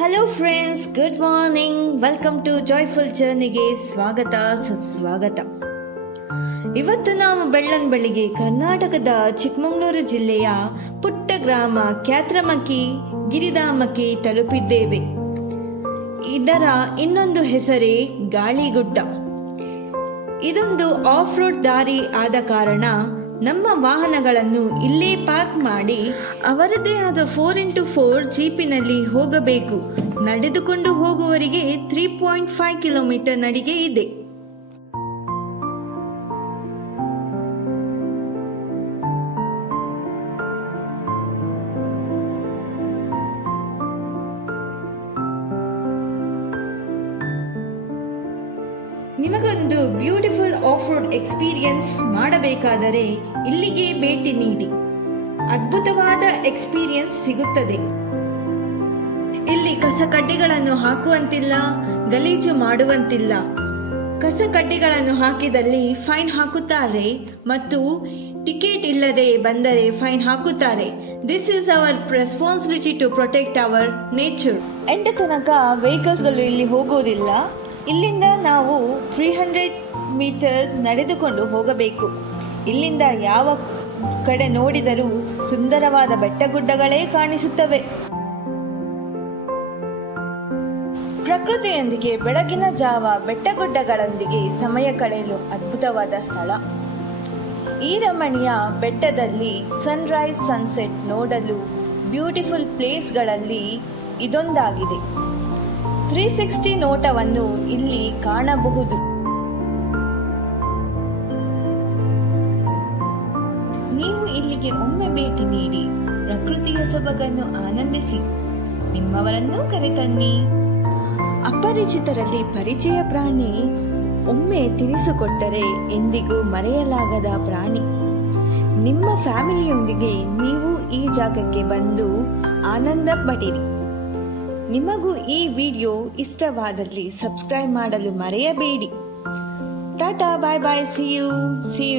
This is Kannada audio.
Hello friends, good morning. Welcome to joyful ಜರ್ನಿಗೆ ಸ್ವಾಗತ ಸುಸ್ವಾಗತ. ಇವತ್ತು ನಾವು ಬೆಳ್ಳಂಬೆಳಿಗ್ಗೆ ಕರ್ನಾಟಕದ ಚಿಕ್ಕಮಗಳೂರು ಜಿಲ್ಲೆಯ ಪುಟ್ಟ ಗ್ರಾಮ ಕ್ಯಾತ್ರಮಕ್ಕಿ ಗಿರಿಧಾಮಕ್ಕೆ ತಲುಪಿದ್ದೇವೆ. ಇದರ ಇನ್ನೊಂದು ಹೆಸರೇ ಗಾಳಿಗುಡ್ಡ. ಇದೊಂದು ಆಫ್ ರೋಡ್ ದಾರಿ ಆದ ಕಾರಣ ನಮ್ಮ ವಾಹನಗಳನ್ನು ಇಲ್ಲೇ ಪಾರ್ಕ್ ಮಾಡಿ ಅವರದೇ ಆದ 4x4 ಜೀಪಿನಲ್ಲಿ ಹೋಗಬೇಕು. ನಡೆದುಕೊಂಡು ಹೋಗುವವರಿಗೆ 3.5 ಕಿಲೋಮೀಟರ್ ನಡಿಗೆ ಇದೆ. ನಿಮಗೊಂದು ಬ್ಯೂಟಿಫುಲ್ ಆಫ್ ರೋಡ್ ಎಕ್ಸ್ಪೀರಿಯನ್ಸ್ ಮಾಡಬೇಕಾದರೆ ಇಲ್ಲಿಗೆ ಭೇಟಿ ನೀಡಿ. ಅದ್ಭುತವಾದ ಎಕ್ಸ್ಪೀರಿಯನ್ಸ್ ಸಿಗುತ್ತದೆ. ಇಲ್ಲಿ ಕಸ ಕಡ್ಡಿಗಳನ್ನು ಹಾಕುವಂತಿಲ್ಲ, ಗಲೀಜು ಮಾಡುವಂತಿಲ್ಲ. ಕಸ ಕಡ್ಡಿಗಳನ್ನು ಹಾಕಿದಲ್ಲಿ ಫೈನ್ ಹಾಕುತ್ತಾರೆ ಮತ್ತು ಟಿಕೆಟ್ ಇಲ್ಲದೆ ಬಂದರೆ ಫೈನ್ ಹಾಕುತ್ತಾರೆ. This is our responsibility to protect our nature. ಎಂಡ ತನಕ ವೆಹಿಕಲ್ಸ್ಗಳು ಇಲ್ಲಿ ಹೋಗುವುದಿಲ್ಲ. ಇಲ್ಲಿಂದ ನಾವು 300 ಮೀಟರ್ ನಡೆದುಕೊಂಡು ಹೋಗಬೇಕು. ಇಲ್ಲಿಂದ ಯಾವ ಕಡೆ ನೋಡಿದರೂ ಸುಂದರವಾದ ಬೆಟ್ಟಗುಡ್ಡಗಳೇ ಕಾಣಿಸುತ್ತವೆ. ಪ್ರಕೃತಿಯೊಂದಿಗೆ ಬೆಳಗಿನ ಜಾವ ಬೆಟ್ಟಗುಡ್ಡಗಳೊಂದಿಗೆ ಸಮಯ ಕಳೆಯಲು ಅದ್ಭುತವಾದ ಸ್ಥಳ. ಈ ರಮಣೀಯ ಬೆಟ್ಟದಲ್ಲಿ ಸನ್ರೈಸ್ ಸನ್ಸೆಟ್ ನೋಡಲು ಬ್ಯೂಟಿಫುಲ್ ಪ್ಲೇಸ್ಗಳಲ್ಲಿ ಇದೊಂದಾಗಿದೆ. 360 ನೋಟವನ್ನು ಇಲ್ಲಿ ಕಾಣಬಹುದು. ನೀವು ಇಲ್ಲಿಗೆ ಒಮ್ಮೆ ಭೇಟಿ ನೀಡಿ ಪ್ರಕೃತಿಯ ಸೊಬಗನ್ನು ಆನಂದಿಸಿ. ನಿಮ್ಮವರನ್ನು ಕರೆತನ್ನಿ. ಅಪರಿಚಿತರಲ್ಲಿ ಪರಿಚಯ ಪ್ರಾಣಿ ಒಮ್ಮೆ ತಿನಿಸಿಕೊಟ್ಟರೆ ಎಂದಿಗೂ ಮರೆಯಲಾಗದ ಪ್ರಾಣಿ. ನಿಮ್ಮ ಫ್ಯಾಮಿಲಿಯೊಂದಿಗೆ ನೀವು ಈ ಜಾಗಕ್ಕೆ ಬಂದು ಆನಂದ ಪಡಿರಿ. ನಿಮಗೂ ಈ ವಿಡಿಯೋ ಇಷ್ಟವಾದಲ್ಲಿ ಸಬ್ಸ್ಕ್ರೈಬ್ ಮಾಡಲು ಮರೆಯಬೇಡಿ. ಟಾಟಾ, ಬಾಯ್ ಬಾಯ್, ಸಿ ಯು.